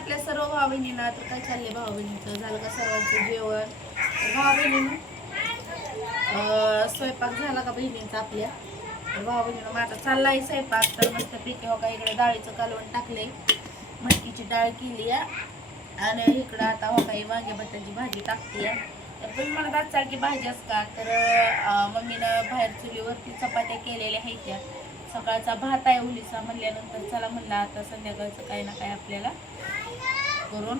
आपल्या सर्व भाऊ बहिणींना तर काय चाललंय भाऊ बहिणीचं झालं का सर्वांचं जेवण? तर बहिणीनं अं, स्वयंपाक झाला का बहिणींचा आपल्या? तर भाऊ बहिणीनं माझा चाललाय स्वयंपाक. तर मस्त पिके हो का इकडे डाळीचं कालवण टाकले मटकीची डाळ केली आणि इकडं आता हो काही वांगे बटाची भाजी टाकते तर तुम्ही म्हणत असाल की भाज्याच का? तर मम्मीनं बाहेर चुलीवरती चपात्या केलेल्या आहेत त्या. सकाळचा भात आहे उलिसा म्हणल्यानंतर चला म्हणलं आता संध्याकाळचं काही ना काय आपल्याला करून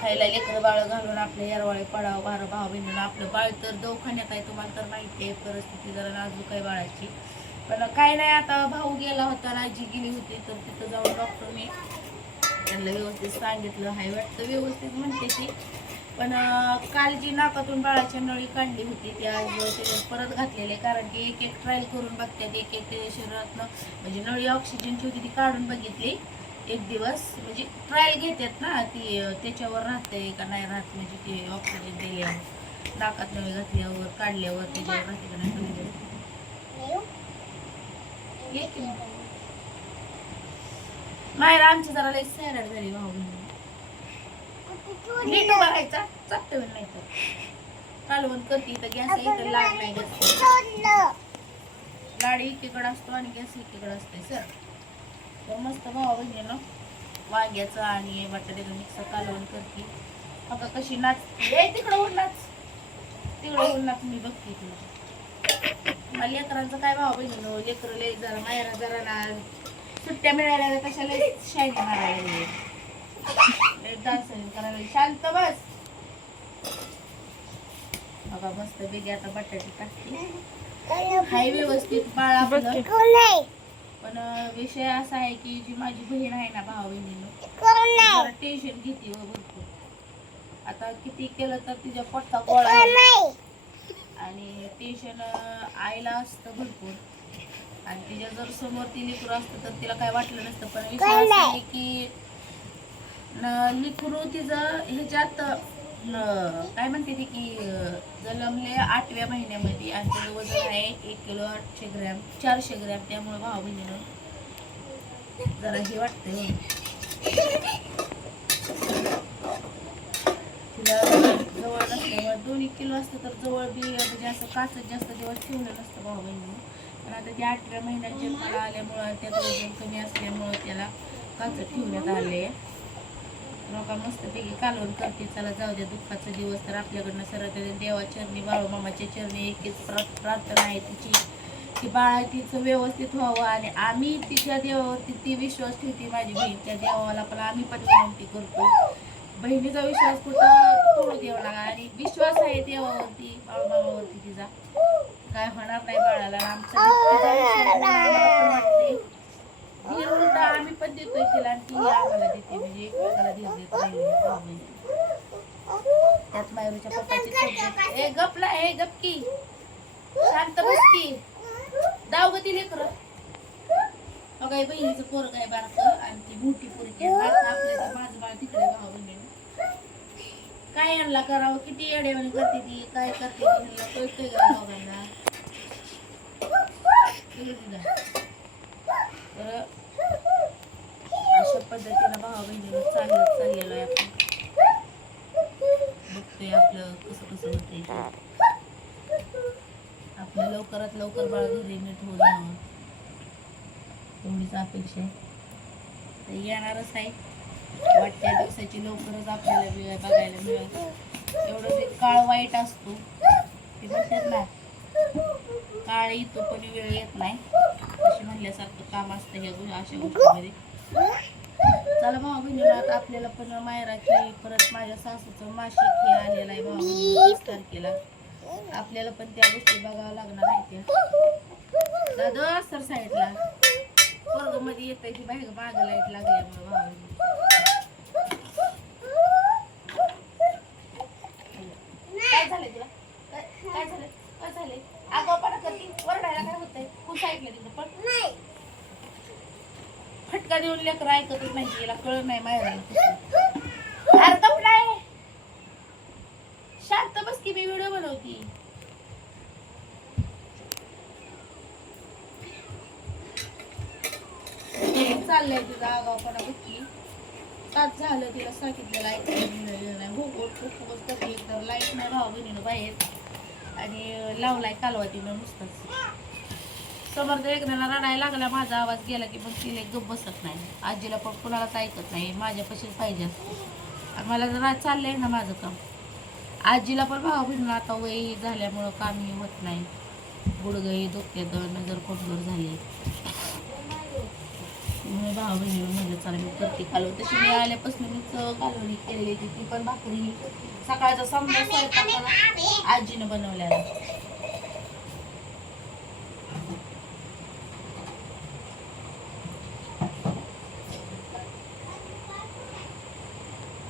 खायला लेकरं बाळ घालून आपले येरवाळे पडावं बारा भाव बहिणीला. आपलं बाळ तर दवाखान्यात आहे तुम्हाला तर माहिती आहे परिस्थिती जरा नाजूक आहे बाळाची. पण काय नाही आता भाऊ गेला होता ना आजी गेली होती तर तिथं जाऊन डॉक्टर मी त्यांना व्यवस्थित सांगितलं. हाय वाटतं व्यवस्थित म्हणते ती. पण काल जी नाकातून बाळाच्या नळी काढली होती ती आज परत घातलेली आहे. कारण की एक एक ट्रायल करून बघतात एक एक त्याच्या शरीरातनं म्हणजे नळी ऑक्सिजनची होती ती काढून बघितली एक दिवस. म्हणजे ट्रायल घेतात ना ती त्याच्यावर राहते का नाही राहत म्हणजे ते ऑक्सिजन दिल्यावर नाकात नळी घातल्यावर काढल्यावर त्याच्यावर राहते का नाही बघितलं. नाही आमची जरा लई सॅरड झाली भाऊ. नीट उभा राहायचा. चापते नाही तर कालवण करते तर गॅस इथं लाड नाही गॅस लाड एकीकडे असतो आणि गॅस एकीकडे असते सर. तर मस्त भावा बहिणीनं वांग्याचं आणि बटाट्याचं मिक्स कालवण करते बघा कशी नाच. तिकडं होऊन नाच. तिकडं होऊन नाच मी बघते तुला मला लेकरांचं काय भावा बहिणीनं? लेकरं लय जरा मायाला जरा ना सुट्ट्या मिळाल्या कशाला शायनी मारायला डान्स करायला शांत बस. बघा मस्त बेगी आता बटाटे टाकते. हाय व्यवस्थित बाळ आपलं. पण विषय असा आहे की जी माझी बहीण आहे ना भाऊ बहिणीनं टेन्शन घेते व भरपूर. आता किती केलं तर तिच्या पोटचा गोळा. आणि टेन्शन आईला असतं भरपूर. आणि तिच्या जर समोर ती लिकरू असतं तर तिला काय वाटलं नसतं. पण विषय असा आहे? की लिकरू तिचं ह्याच्यात काय म्हणते ती की अं, जन्मले आठव्या महिन्यामध्ये आणि वजन आहे एक किलो आठशे ग्रॅम चारशे ग्रॅम. त्यामुळे भाव बहिणीनं जरा हे वाटतंय तिला जवळ नसल्यामुळे दोन एक किलो असतं तर जवळ बी म्हणजे असं काचत जास्त दिवस ठेवलं नसतं भाऊ बहिणीनं. पण आता ते आठव्या महिन्यात जन्माला आल्यामुळं त्याचं वजन कमी असल्यामुळं त्याला काचत ठेवण्यात आले लोका मस्तपैकी कालवण करते चला जाऊ द्या दुःखाचा दिवस तर आपल्याकडनं सरळ देवा चरणी बाळू मामाच्या चरणी एकच प्रा- प्रार्थना आहे तिची. की बाळा तिचं व्यवस्थित व्हावं आणि आम्ही तिच्या देवावरती ती विश्वास ठेवते माझी बहीण त्या देवाला पण आम्ही पण विनंती करतो. बहिणीचा विश्वास कुठं तोडू द्यावा लागा आणि विश्वास आहे देवावरती बाळूमामावरती तिचा. काय होणार नाही बाळाला आमचा उलटा आम्ही पण देतोय तिला आणि ती आम्हाला देते म्हणजे एकमेकाला धीर देत राहिली भाऊ म्हणजे त्यात मायरूच्या पप्पाची तब्येत ए गपला ए गपकी शांत बसकी दाव गती लेकर. अगाय बहिणीचं पोर काय बारक आणि ती मोठी पोरगी आहे. आता आपल्या माझं बाळ तिकडे भाऊ बहिणी काय यांना करावं? किती येडेवाणी करते ती? काय करते ती? ह्यांना कळतंय का दोघांना? तर अशा पद्धतीनं भावा बहिणीनं चालत चाललेलं आहे आपण बघतोय आपलं कसं कसं होतंय ते. आपलं लवकरात लवकर बाळ घरी नीट होऊन यावं एवढीच अपेक्षा तर येणारच आहे. वाटत्या दिवसाची लवकरच आपल्याला वेळ बघायला मिळेल. एवढं ते काळ वाईट असतो. ते म्हणतात ना. काळ येतो पण वेळ येत नाही. अशी म्हणल्यासारखं काम असतं ह्या अशा गोष्टीमध्ये. चला भाऊ बहिणीला आता आपल्याला पण मायराची परत माझ्या सासूचं मासिक हे आलेलं आहे भाऊ तारखेला. आपल्याला पण त्या गोष्टी बघावं लागणार. सर साईडला. वर्गमध्ये येत ती बाहेर मागं लाइट लागल्यामुळे भाऊ काय झालं तुला? काय काय झालं? काय झालंय? आगावपणा करते? वरडायला काय होतंय? खूप ऐकलं तिथं पण? फटका देऊन लेकर ऐकतच नाही तिला कळत नाही माहेराला कपडा आहे. शांत बस की मी व्हिडिओ बनवती. चाललंय तुझा आगावपणा बघ तास झालं तिला सांगितलं लाइट नाही भूक हो, खूप खूपच करते तर लाइट नाही भावा बहिणीनं बाहेर. आणि लावलाय कालवा तिनं नुसताच समर्थ एकदा रडायला लागला माझा आवाज गेला की मग तिला गप बसत नाही. आजीला पण कुणालाच ऐकत नाही माझ्यापाशीच पाहिजे असतं आणि मला जरा चाललंय ना माझं काम. आजीला पण भावा बहिणीला आता वय झाल्यामुळं कामही होत नाही. गुडघंही दुखते नजर कोटभर झाली. मी भाव बहिणीवर म्हणलं चला मी करते कालव तशी मी आल्यापासून मीच कालवणी केलेली होती. ती पण भाकरी सकाळचा समजा स्वयंपाकाला आजीनं बनवल्या.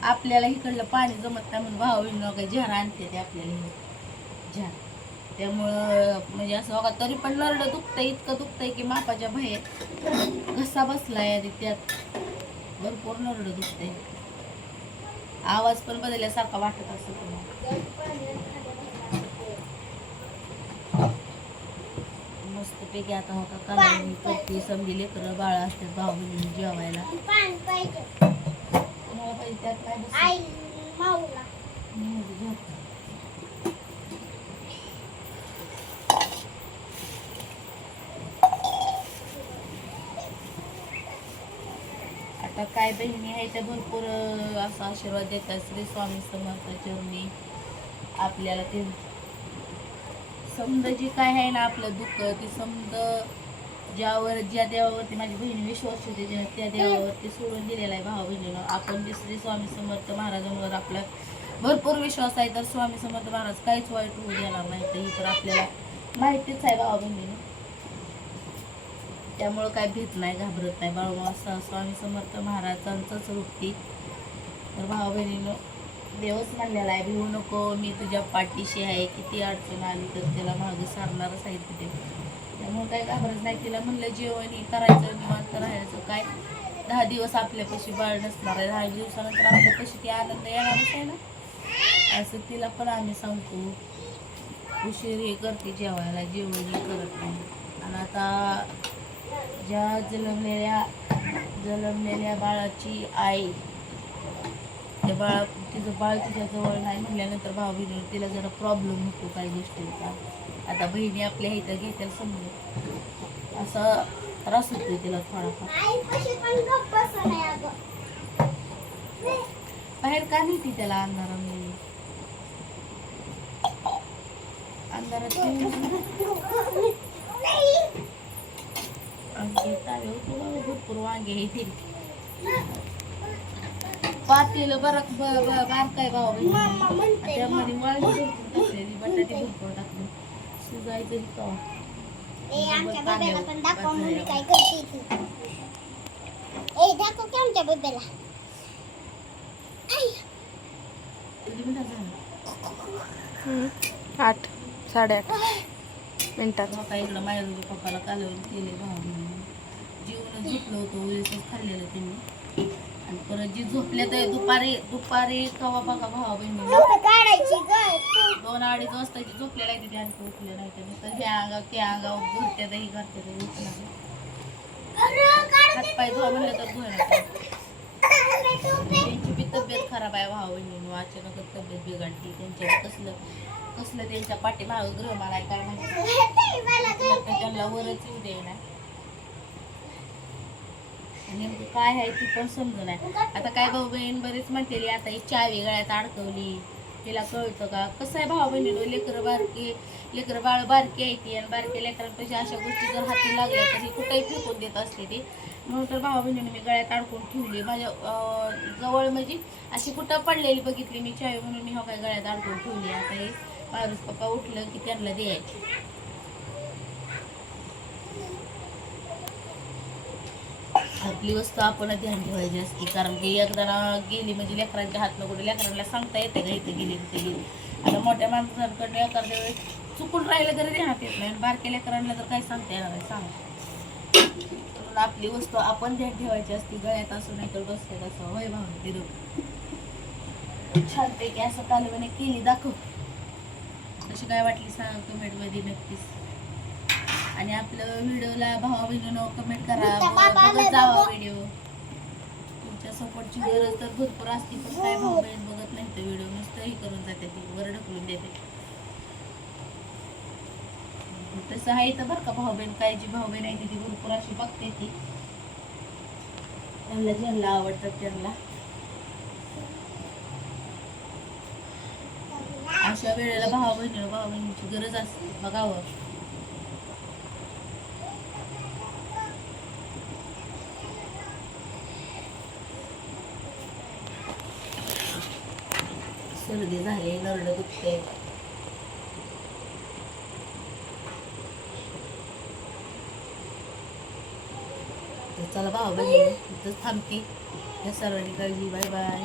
आपल्याला इकडलं पाणी जमत नाही म्हणून भाऊ बहिणी काही झार आणते ते आपल्याला हे त्यामुळं म्हणजे असं बघा तरी पण नरडं दुखतंय इतकं दुखतंय की मापाच्या बाहेर घसा बसलाय आधी त्यात भरपूर नरडं दुखतंय. आवाज पण बदलल्यासारखा वाटत असतो तुम्हाला. मस्त पैकी आता हो का कालवणी करते समजी लेकरं बाळ असतात भाऊ बहिणी जेवायला. पाहिजे. त्यात काय आता काय बहिणी आहे त्या भरपूर असा आशीर्वाद देतात. श्री स्वामी समर्थ चरणी आपल्याला ते समज जे काय आहे ना आपलं दुःख ते समज ज्यावर ज्या देवावरती माझी बहीण विश्वास होते त्या देवावरती सोडून दिलेला आहे भाऊ बहिणीनं. आपण जे श्री स्वामी समर्थ महाराजांवर आपला भरपूर विश्वास आहे तर स्वामी समर्थ महाराज काहीच वाईट होऊ देणार नाही. तर ही तर आपल्याला माहितीच आहे भाऊ बहिणीनं. त्यामुळं काय भीत नाही घाबरत नाही. बाळूमा स्वामी समर्थ महाराजांचंच वृत्ती. तर भावा बहिणीनं देवच म्हणलेला आहे भिवू नको मी तुझ्या पाठीशी आहे. किती अडचण आली तर त्याला मागं सारणारच आहे तिथे त्यामुळे काय घाबरत नाही. तिला म्हणलं जेवण हे करायचं निवांत राहायचं. काय दहा दिवस आपल्यापाशी बाळ नसणार आहे. दहा दिवसानंतर आपल्यापाशी ती आनंद येणारच आहे ना? असं तिला पण आम्ही सांगतो. उशीर हे करते जेवायला. जेवण हे करत नाही. आणि आता ज्या जन्मलेल्या जन्मलेल्या बाळाची आई त्या बाळा तिचं बाळ तिच्या जवळ नाही म्हटल्यानंतर भाऊ बहिणी तिला जरा प्रॉब्लेम होतो काही गोष्टींचा. आता बहिणी आपल्या इथं घेतील समजून. असा त्रास होतोय तिला थोडाफार. बाहेर का नाही ती त्याला अंधारामध्ये? अंधारात भरपूर वांगे हे पातेल बरं बारकाय भाऊ त्यामध्ये वांगी टाकलेली बटाटे भरपूर टाकले शिजायचं आमच्या आठ साडेआठ मिनिटात पप्पाला कालवून केले भाऊ झोपलं होतं वेळेसच खाल्लेलं त्यांनी. आणि परत जी झोपल्या तर दुपारी दुपारी कवा बघा भावा बहिणी दोन अडीच वाजताची झोपलेला आहे तिथे आणखी उठले नाही तर नुसतं ह्या अंगाव त्या अंगाव घरत्या दही करते दही उठणार हात पाय धुवा म्हणलं तर त्यांची बी तब्येत खराब आहे भाऊ बहिणी अचानकच तब्येत बिघडली. त्यांच्या कसलं कसलं त्यांच्या पाठीमागं ग्रह मला काय माहिती. त्यांना वरच येऊ दे ना. नेमकं काय आहे ती पण समजून नाही. आता काय भाऊ बहीण बरेच म्हटलेली आता ही चावी गळ्यात अडकवली. तिला कळतं का? कसं आहे भाऊ बहिणीनं लेकरं बारकी लेकरं बाळ बारकी आहे ती. आणि बारकी लेकरांपेक्षा अशा गोष्टी जर हाती लागल्या तर ही कुठेही फेकून देत असते ती. म्हणून तर भाऊ बहिणीने मी गळ्यात अडकून ठेवली. माझ्या जवळ म्हणजे अशी कुठं पडलेली बघितली मी चावी म्हणून. मी हो काय गळ्यात अडकून ठेवली. आता हे मारूस पप्पा उठलं की त्यांना द्यायची. आपली वस्तू आपण ध्यान ठेवायची असते. कारण की एकदा गेली म्हणजे लेकरांच्या हातनं कुठे लेकरांना सांगता येते का इथे गेली तिथे गेली. आता मोठ्या माणसांकडे एखाद्या वेळेस चुकून राहिलं तरी ध्यानात येत नाही. आणि बारक्या लेकरांना तर काही सांगता येणार नाही. सांग. म्हणून आपली वस्तू आपण ध्यान ठेवायची असते. गळ्यात असं नाही तर बसल्यात असं. होय भाऊ तिथं छानपैकी असं कालवणे केली. दाखव. कशी काय वाटली सांग. कमेंटमध्ये नक्कीच. आणि आपलं व्हिडिओला भावा बहिणीनं कमेंट करा बघत जावा. व्हिडिओ तुमच्या सपोर्टची गरज तर भरपूर असते पण काय भाऊ बहीण बघत नाही तर व्हिडिओ नुसतं हे करून जाते ती वर ढकलून देते. तसं आहे तर बरं का भाऊ बहीण काय जी भाऊ बहीण आहे ती भरपूर अशी बघते ती. त्यांना ज्यांना आवडतात त्यांना. अशा वेळेला भावा बहिणीला भाऊ बहिणीची गरज असते बघावं. सर्दी झाली नरडं दुखते चला भाऊ बहिणी इथंच थांबते. या सर्वांनी काळजी बाय बाय.